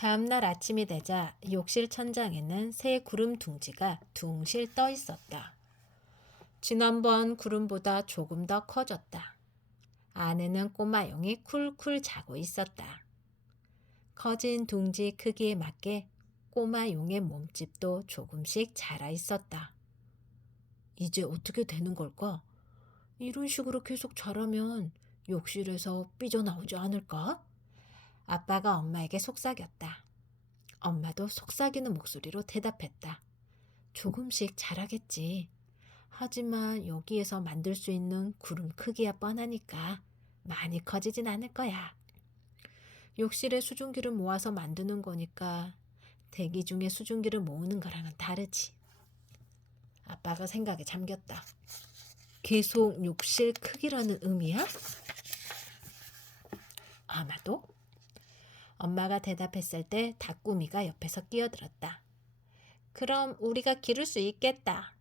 다음날 아침이 되자 욕실 천장에는 새 구름 둥지가 둥실 떠 있었다. 지난번 구름보다 조금 더 커졌다. 안에는 꼬마용이 쿨쿨 자고 있었다. 커진 둥지 크기에 맞게 꼬마용의 몸집도 조금씩 자라 있었다. 이제 어떻게 되는 걸까? 이런 식으로 계속 자라면 욕실에서 삐져나오지 않을까? 아빠가 엄마에게 속삭였다. 엄마도 속삭이는 목소리로 대답했다. 조금씩 자라겠지. 하지만 여기에서 만들 수 있는 구름 크기야 뻔하니까 많이 커지진 않을 거야. 욕실에 수증기를 모아서 만드는 거니까 대기 중에 수증기를 모으는 거랑은 다르지. 아빠가 생각에 잠겼다. 계속 욕실 크기라는 의미야? 아마도? 엄마가 대답했을 때 닭구미가 옆에서 끼어들었다. 그럼 우리가 기를 수 있겠다.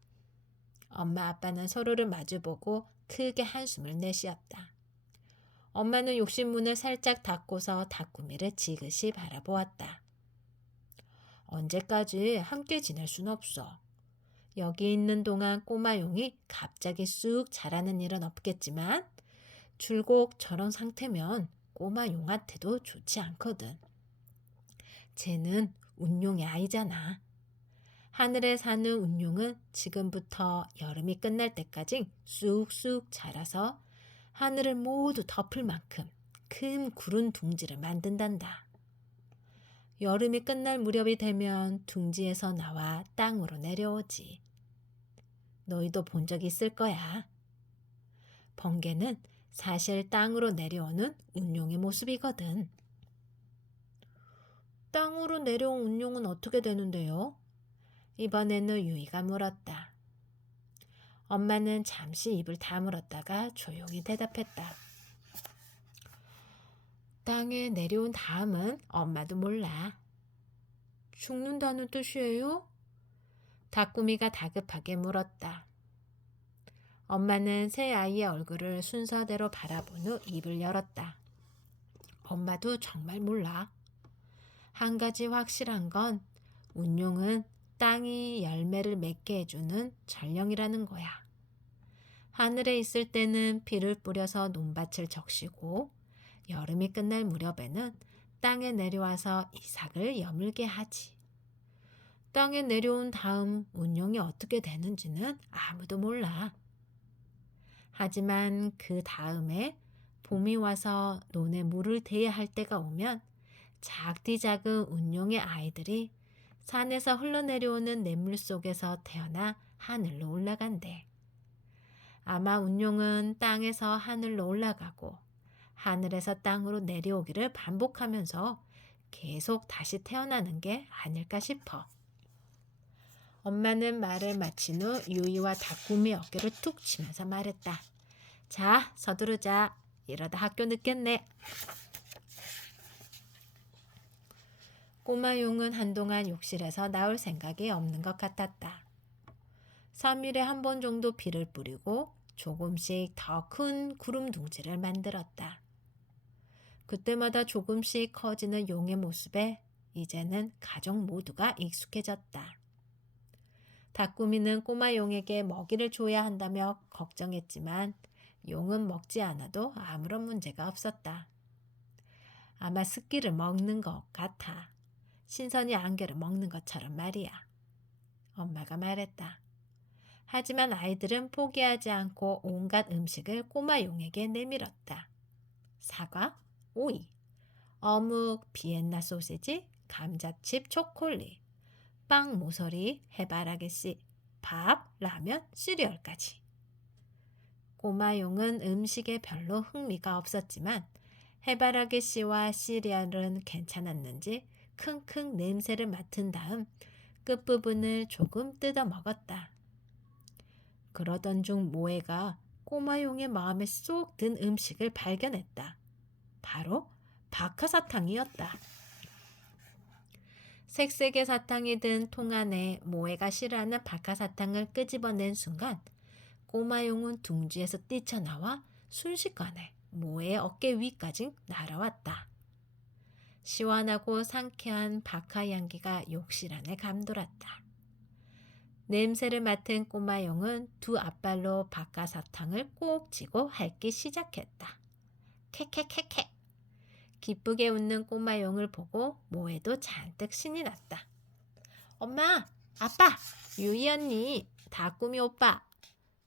엄마 아빠는 서로를 마주보고 크게 한숨을 내쉬었다. 엄마는 욕실 문을 살짝 닫고서 닭구미를 지그시 바라보았다. 언제까지 함께 지낼 순 없어. 여기 있는 동안 꼬마용이 갑자기 쑥 자라는 일은 없겠지만 줄곧 저런 상태면 꼬마용한테도 좋지 않거든. 쟤는 운용의 아이잖아. 하늘에 사는 운용은 지금부터 여름이 끝날 때까지 쑥쑥 자라서 하늘을 모두 덮을 만큼 큰 구름 둥지를 만든단다. 여름이 끝날 무렵이 되면 둥지에서 나와 땅으로 내려오지. 너희도 본 적 있을 거야. 번개는 사실 땅으로 내려오는 운용의 모습이거든. 땅으로 내려온 운용은 어떻게 되는데요? 이번에는 유이가 물었다. 엄마는 잠시 입을 다물었다가 조용히 대답했다. 땅에 내려온 다음은 엄마도 몰라. 죽는다는 뜻이에요? 닭구미가 다급하게 물었다. 엄마는 새 아이의 얼굴을 순서대로 바라본 후 입을 열었다. 엄마도 정말 몰라. 한 가지 확실한 건 운용은 땅이 열매를 맺게 해주는 전령이라는 거야. 하늘에 있을 때는 비를 뿌려서 논밭을 적시고 여름이 끝날 무렵에는 땅에 내려와서 이삭을 여물게 하지. 땅에 내려온 다음 운용이 어떻게 되는지는 아무도 몰라. 하지만 그 다음에 봄이 와서 논에 물을 대야 할 때가 오면 작디 작은 운용의 아이들이 산에서 흘러내려오는 냇물 속에서 태어나 하늘로 올라간대. 아마 운용은 땅에서 하늘로 올라가고 하늘에서 땅으로 내려오기를 반복하면서 계속 다시 태어나는 게 아닐까 싶어. 엄마는 말을 마친 후 유이와 닭구미 어깨를 툭 치면서 말했다. 자, 서두르자. 이러다 학교 늦겠네. 꼬마용은 한동안 욕실에서 나올 생각이 없는 것 같았다. 3일에 한 번 정도 비를 뿌리고 조금씩 더 큰 구름 둥지를 만들었다. 그때마다 조금씩 커지는 용의 모습에 이제는 가족 모두가 익숙해졌다. 닭구미는 꼬마 용에게 먹이를 줘야 한다며 걱정했지만 용은 먹지 않아도 아무런 문제가 없었다. 아마 습기를 먹는 것 같아. 신선이 안개를 먹는 것처럼 말이야. 엄마가 말했다. 하지만 아이들은 포기하지 않고 온갖 음식을 꼬마 용에게 내밀었다. 사과, 오이, 어묵, 비엔나 소시지, 감자칩, 초콜릿, 빵, 모서리, 해바라기씨, 밥, 라면, 시리얼까지. 꼬마용은 음식에 별로 흥미가 없었지만 해바라기씨와 시리얼은 괜찮았는지 킁킁 냄새를 맡은 다음 끝부분을 조금 뜯어 먹었다. 그러던 중 모에가 꼬마용의 마음에 쏙 든 음식을 발견했다. 바로 박하사탕이었다. 색색의 사탕이 든 통 안에 모에가 싫어하는 박하사탕을 끄집어낸 순간 꼬마용은 둥지에서 뛰쳐나와 순식간에 모에의 어깨 위까지 날아왔다. 시원하고 상쾌한 박하 향기가 욕실 안에 감돌았다. 냄새를 맡은 꼬마용은 두 앞발로 박하사탕을 꼭 쥐고 핥기 시작했다. 캐캐캐캐. 기쁘게 웃는 꼬마용을 보고 모에도 잔뜩 신이 났다. 엄마, 아빠, 유이 언니, 다꾸미 오빠,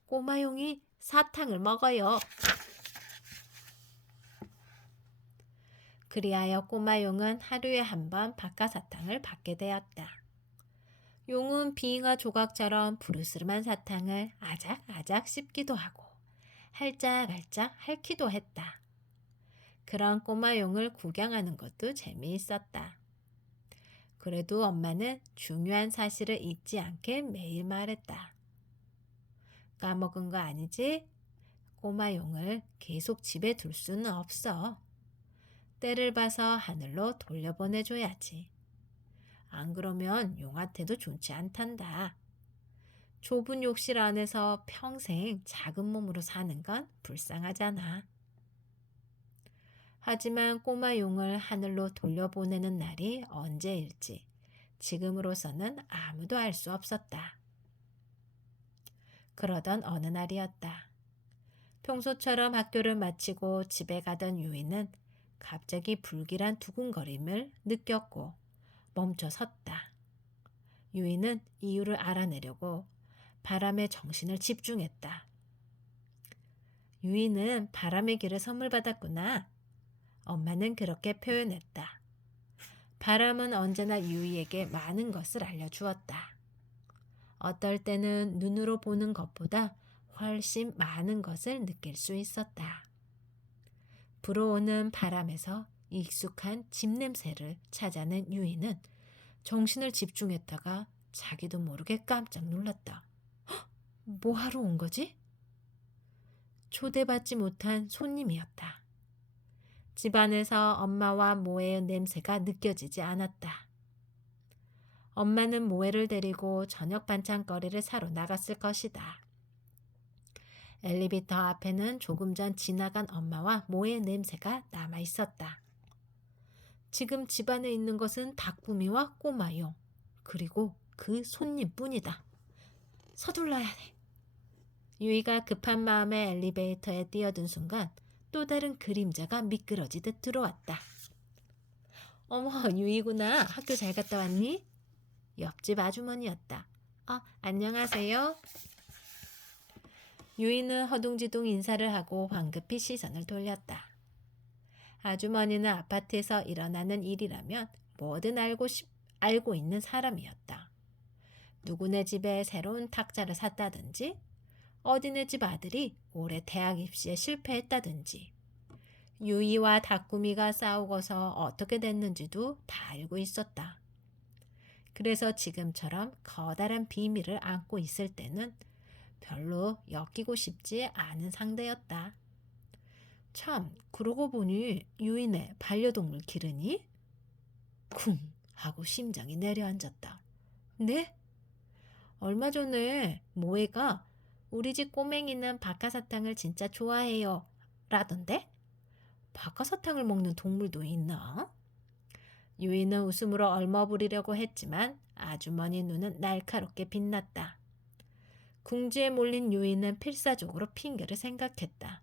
꼬마용이 사탕을 먹어요. 그리하여 꼬마용은 하루에 한 번 박하사탕을 받게 되었다. 용은 빙하 조각처럼 부르스름한 사탕을 아작아작 씹기도 하고 할짝할짝 핥기도 했다. 그런 꼬마용을 구경하는 것도 재미있었다. 그래도 엄마는 중요한 사실을 잊지 않게 매일 말했다. 까먹은 거 아니지? 꼬마용을 계속 집에 둘 수는 없어. 때를 봐서 하늘로 돌려보내줘야지. 안 그러면 용한테도 좋지 않단다. 좁은 욕실 안에서 평생 작은 몸으로 사는 건 불쌍하잖아. 하지만 꼬마 용을 하늘로 돌려보내는 날이 언제일지 지금으로서는 아무도 알 수 없었다. 그러던 어느 날이었다. 평소처럼 학교를 마치고 집에 가던 유이는 갑자기 불길한 두근거림을 느꼈고 멈춰 섰다. 유이는 이유를 알아내려고 바람에 정신을 집중했다. 유이는 바람의 길을 선물 받았구나. 엄마는 그렇게 표현했다. 바람은 언제나 유이에게 많은 것을 알려주었다. 어떨 때는 눈으로 보는 것보다 훨씬 많은 것을 느낄 수 있었다. 불어오는 바람에서 익숙한 집 냄새를 찾아낸 유이는 정신을 집중했다가 자기도 모르게 깜짝 놀랐다. 헉, 뭐 하러 온 거지? 초대받지 못한 손님이었다. 집안에서 엄마와 모에의 냄새가 느껴지지 않았다. 엄마는 모에를 데리고 저녁 반찬거리를 사러 나갔을 것이다. 엘리베이터 앞에는 조금 전 지나간 엄마와 모의 냄새가 남아 있었다. 지금 집안에 있는 것은 닭구미와 꼬마용, 그리고 그 손님뿐이다. 서둘러야 해. 유이가 급한 마음에 엘리베이터에 뛰어든 순간 또 다른 그림자가 미끄러지듯 들어왔다. 어머, 유이구나. 학교 잘 갔다 왔니? 옆집 아주머니였다. 안녕하세요. 유이는 허둥지둥 인사를 하고 황급히 시선을 돌렸다. 아주머니는 아파트에서 일어나는 일이라면 뭐든 알고 있는 사람이었다. 누구네 집에 새로운 탁자를 샀다든지, 어디네 집 아들이 올해 대학 입시에 실패했다든지, 유이와 닭구미가 싸우고서 어떻게 됐는지도 다 알고 있었다. 그래서 지금처럼 커다란 비밀을 안고 있을 때는 별로 엮이고 싶지 않은 상대였다. 참, 그러고 보니 유이네 반려동물 기르니? 쿵 하고 심장이 내려앉았다. 네? 얼마 전에 모에가 우리 집 꼬맹이는 박하사탕을 진짜 좋아해요 라던데? 박하사탕을 먹는 동물도 있나? 유이는 웃음으로 얼머부리려고 했지만 아주머니 눈은 날카롭게 빛났다. 궁지에 몰린 유이는 필사적으로 핑계를 생각했다.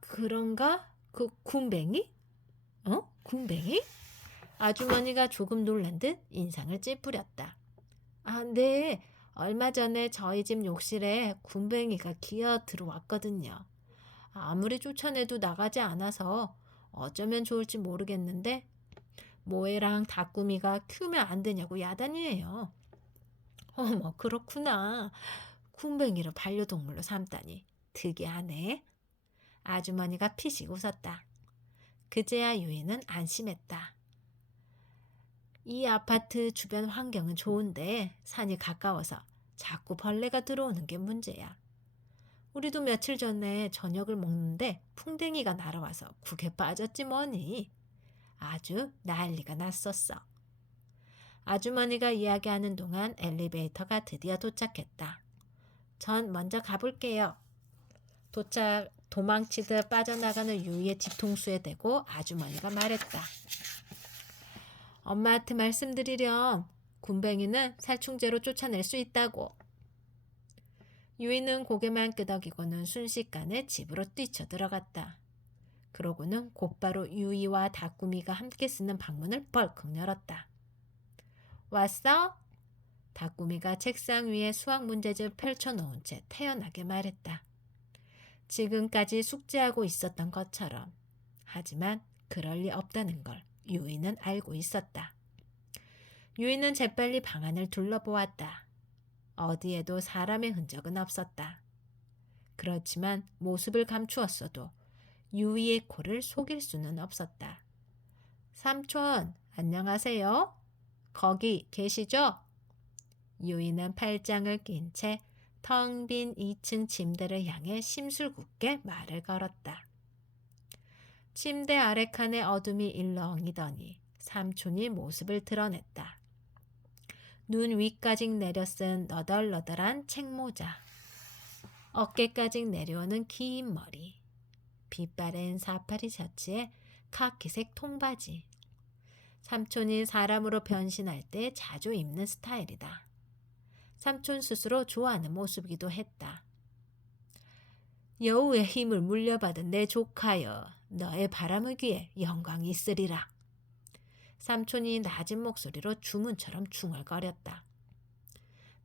그런가? 그 군뱅이? 군뱅이? 아주머니가 조금 놀란 듯 인상을 찌푸렸다. 네. 얼마 전에 저희 집 욕실에 군뱅이가 기어 들어왔거든요. 아무리 쫓아내도 나가지 않아서 어쩌면 좋을지 모르겠는데 모에랑 닭구미가 키우면 안 되냐고 야단이에요. 어머, 그렇구나. 군뱅이를 반려동물로 삼다니 특이하네. 아주머니가 피식 웃었다. 그제야 유이는 안심했다. 이 아파트 주변 환경은 좋은데 산이 가까워서 자꾸 벌레가 들어오는 게 문제야. 우리도 며칠 전에 저녁을 먹는데 풍뎅이가 날아와서 국에 빠졌지 뭐니. 아주 난리가 났었어. 아주머니가 이야기하는 동안 엘리베이터가 드디어 도착했다. 전 먼저 가볼게요. 도착 도망치듯 빠져나가는 유이의 뒤통수에 대고 아주머니가 말했다. 엄마한테 말씀드리렴. 군뱅이는 살충제로 쫓아낼 수 있다고. 유이는 고개만 끄덕이고는 순식간에 집으로 뛰쳐들어갔다. 그러고는 곧바로 유이와 다꾸미가 함께 쓰는 방문을 벌컥 열었다. 왔어? 다꾸미가 책상 위에 수학 문제집을 펼쳐놓은 채 태연하게 말했다. 지금까지 숙제하고 있었던 것처럼. 하지만 그럴 리 없다는 걸 유이는 알고 있었다. 유이는 재빨리 방 안을 둘러보았다. 어디에도 사람의 흔적은 없었다. 그렇지만 모습을 감추었어도 유이의 코를 속일 수는 없었다. 삼촌, 안녕하세요. 거기 계시죠? 유이는 팔짱을 낀 채 텅 빈 2층 침대를 향해 심술궂게 말을 걸었다. 침대 아래칸의 어둠이 일렁이더니 삼촌이 모습을 드러냈다. 눈 위까지 내려 쓴 너덜너덜한 책모자, 어깨까지 내려오는 긴 머리, 빛바랜 사파리 셔츠에 카키색 통바지. 삼촌이 사람으로 변신할 때 자주 입는 스타일이다. 삼촌 스스로 좋아하는 모습이기도 했다. 여우의 힘을 물려받은 내 조카여, 너의 바람을 귀에 영광이 있으리라. 삼촌이 낮은 목소리로 주문처럼 중얼거렸다.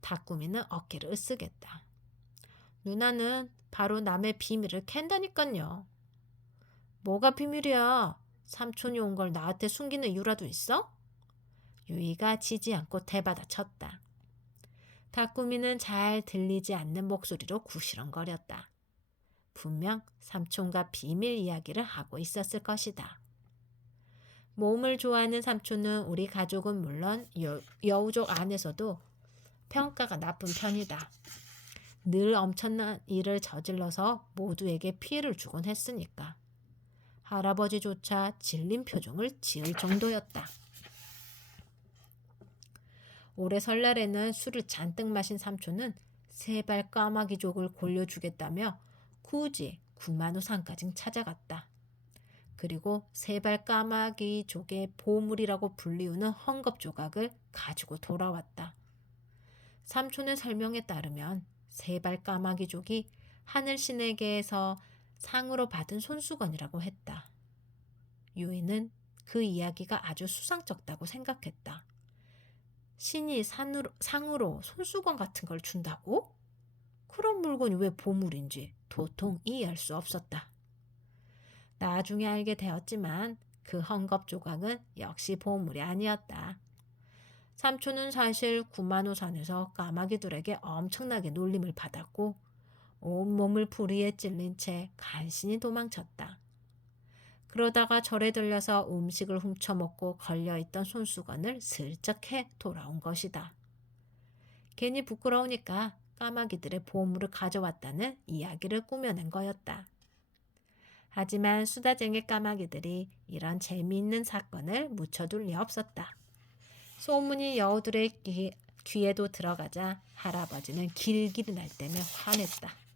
다꾸미는 어깨를 으쓱했다. 누나는 바로 남의 비밀을 캔다니깐요. 뭐가 비밀이야? 삼촌이 온 걸 나한테 숨기는 이유라도 있어? 유이가 지지 않고 대받아 쳤다. 다꾸미는 잘 들리지 않는 목소리로 구시렁거렸다. 분명 삼촌과 비밀 이야기를 하고 있었을 것이다. 몸을 좋아하는 삼촌은 우리 가족은 물론 여우족 안에서도 평가가 나쁜 편이다. 늘 엄청난 일을 저질러서 모두에게 피해를 주곤 했으니까. 할아버지조차 질린 표정을 지을 정도였다. 올해 설날에는 술을 잔뜩 마신 삼촌은 세발 까마귀족을 골려주겠다며 굳이 구만호산까지 찾아갔다. 그리고 세발 까마귀족의 보물이라고 불리우는 헝겊조각을 가지고 돌아왔다. 삼촌의 설명에 따르면 세발 까마귀족이 하늘신에게서 상으로 받은 손수건이라고 했다. 유이는 그 이야기가 아주 수상쩍다고 생각했다. 신이 상으로 손수건 같은 걸 준다고? 그런 물건이 왜 보물인지 도통 이해할 수 없었다. 나중에 알게 되었지만 그 헝겊 조각은 역시 보물이 아니었다. 삼촌은 사실 구만호산에서 까마귀들에게 엄청나게 놀림을 받았고 온몸을 부리에 찔린 채 간신히 도망쳤다. 그러다가 절에 들려서 음식을 훔쳐먹고 걸려있던 손수건을 슬쩍 해 돌아온 것이다. 괜히 부끄러우니까 까마귀들의 보물을 가져왔다는 이야기를 꾸며낸 거였다. 하지만 수다쟁이 까마귀들이 이런 재미있는 사건을 묻혀둘 리 없었다. 소문이 여우들의 귀에도 들어가자 할아버지는 길길이 날 때며 화냈다.